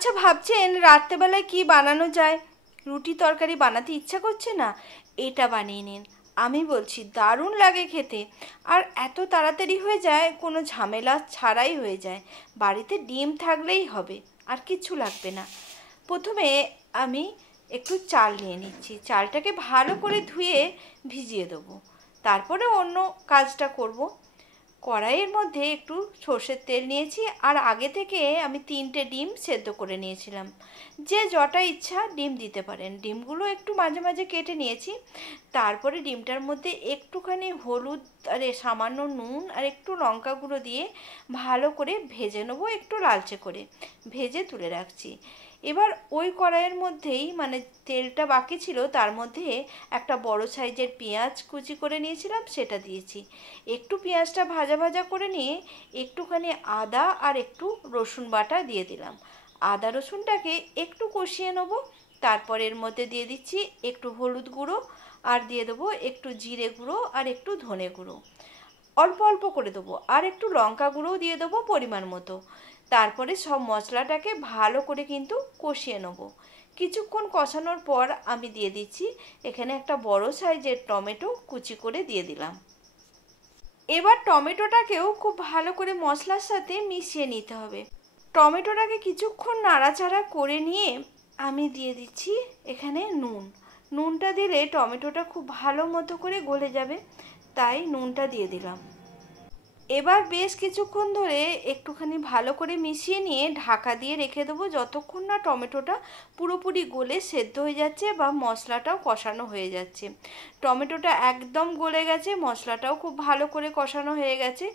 আচ্ছা, ভাবছেন রাত্রেবেলায় কি বানানো যায়, রুটি তরকারি বানাতে ইচ্ছা করছে না, এটা বানিয়ে নিন। আমি বলছি দারুণ লাগে খেতে, আর এত তাড়াতাড়ি হয়ে যায়, কোনো ঝামেলা ছাড়াই হয়ে যায়। বাড়িতে ডিম থাকলেই হবে, আর কিচ্ছু লাগবে না। প্রথমে আমি একটু চাল নিয়ে নিচ্ছি, চালটাকে ভালো করে ধুয়ে ভিজিয়ে দেবো, তারপরে অন্য কাজটা করব। কড়াইয়ের মধ্যে একটু সর্ষের তেল নিয়েছি, আর আগে থেকে আমি 3টে ডিম সেদ্ধ করে নিয়েছিলাম। যে যটা ইচ্ছা ডিম দিতে পারেন, ডিমগুলো একটু মাঝে মাঝে কেটে নিয়েছি। তারপরে ডিমটার মধ্যে একটুখানি হলুদ আর সামান্য নুন আর একটু লঙ্কা গুঁড়ো দিয়ে ভালো করে ভেজে নেবো, একটু লালচে করে ভেজে তুলে রাখছি। এবার ওই কড়াইয়ের মধ্যেই, মানে তেলটা বাকি ছিল তার মধ্যে একটা বড় সাইজের পেঁয়াজ কুচি করে নিয়েছিলাম, সেটা দিয়েছি। একটু পেঁয়াজটা ভাজা ভাজা করে নিয়ে একটুখানি আদা আর একটু রসুন বাটা দিয়ে দিলাম। আদা রসুনটাকে একটু কষিয়ে নেব। তারপর এর মধ্যে দিয়ে দিচ্ছি একটু হলুদ গুঁড়ো, আর দিয়ে দেবো একটু জিরে গুঁড়ো আর একটু ধনে গুঁড়ো, অল্প অল্প করে দেবো, আর একটু লঙ্কা গুঁড়োও দিয়ে দেবো পরিমাণ মতো। তারপরে সব মশলাটাকে ভালো করে কিন্তু কষিয়ে নেবো। কিছুক্ষণ কষানোর পর আমি দিয়ে দিচ্ছি এখানে একটা বড় সাইজের টমেটো কুচি করে দিয়ে দিলাম। এবার টমেটোটাকেও খুব ভালো করে মশলার সাথে মিশিয়ে নিতে হবে। টমেটোটাকে কিছুক্ষণ নাড়াচাড়া করে নিয়ে আমি দিয়ে দিচ্ছি এখানে নুন। নুনটা দিলে টমেটোটা খুব ভালো মতো করে গলে যাবে, তাই নুনটা দিয়ে দিলাম। এবার বেশ কিছুক্ষণ ধরে একটুখানি ভালো করে মিশিয়ে নিয়ে ঢাকা দিয়ে রেখে দেবো, যতক্ষণ না টমেটোটা পুরোপুরি গলে সেদ্ধ হয়ে যাচ্ছে বা মশলাটাও কষানো হয়ে যাচ্ছে। টমেটোটা একদম গলে গেছে, মশলাটাও খুব ভালো করে কষানো হয়ে গেছে।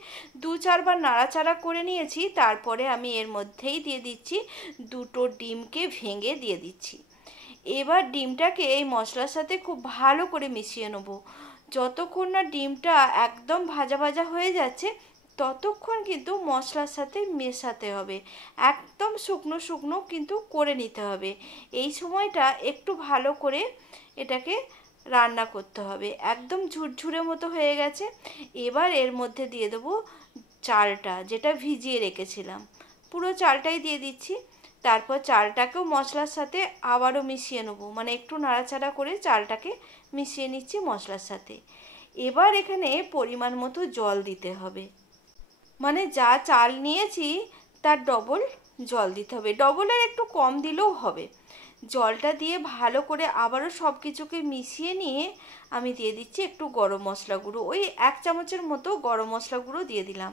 2-4 বার নাড়াচাড়া করে নিয়েছি। তারপরে আমি এর মধ্যেই দিয়ে দিচ্ছি 2টো ডিমকে ভেঙে দিয়ে দিচ্ছি। এবার ডিমটাকে এই মশলার সাথে খুব ভালো করে মিশিয়ে নেবো। যতক্ষণ না ডিমটা একদম ভাজা ভাজা হয়ে যাচ্ছে, ততক্ষণ কিন্তু মশলার সাথে মেশাতে হবে। একদম শুকনো শুকনো কিন্তু করে নিতে হবে। এই সময়টা একটু ভালো করে এটাকে রান্না করতে হবে। একদম ঝুরঝুরে মতো হয়ে গেছে। এবার এর মধ্যে দিয়ে দেবো চালটা, যেটা ভিজিয়ে রেখেছিলাম। পুরো চালটাই দিয়ে দিচ্ছি। তারপর চালটাকেও মশলার সাথে আবারও মিশিয়ে নেবো, মানে একটু নাড়াচাড়া করে চালটাকে মিশিয়ে নিচ্ছি মশলার সাথে। এবার এখানে পরিমাণ মতো জল দিতে হবে, মানে যা চাল নিয়েছি তার ডবল জল দিতে হবে, ডবলের একটু কম দিলেও হবে। জলটা দিয়ে ভালো করে আবারও সব কিছুকে মিশিয়ে নিয়ে আমি দিয়ে দিচ্ছি একটু গরম মশলা গুঁড়ো, ওই 1 চামচের মতো গরম মশলা গুঁড়ো দিয়ে দিলাম।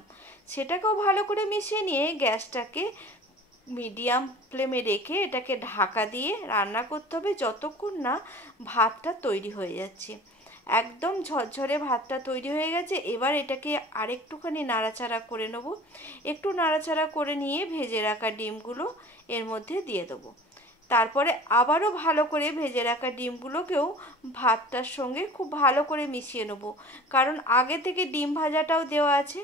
সেটাকেও ভালো করে মিশিয়ে নিয়ে গ্যাসটাকে মিডিয়াম ফ্লেমে রেখে এটাকে ঢাকা দিয়ে রান্না করতে হবে যতক্ষণ না ভাতটা তৈরি হয়ে যাচ্ছে। একদম ঝরঝরে ভাতটা তৈরি হয়ে গেছে। এবার এটাকে আরেকটুখানি নাড়াচাড়া করে নেব। একটু নাড়াচাড়া করে নিয়ে ভেজে রাখা ডিমগুলো এর মধ্যে দিয়ে দেবো। তারপরে আবারও ভালো করে ভেজে রাখা ডিমগুলোকেও ভাতটার সঙ্গে খুব ভালো করে মিশিয়ে নেব, কারণ আগে থেকে ডিম ভাজাটাও দেওয়া আছে।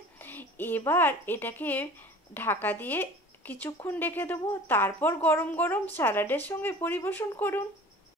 এবার এটাকে ঢাকা দিয়ে কিছুক্ষণ রেখে দেবো। তারপর গরম গরম স্যালাডের সঙ্গে পরিবেশন করুন।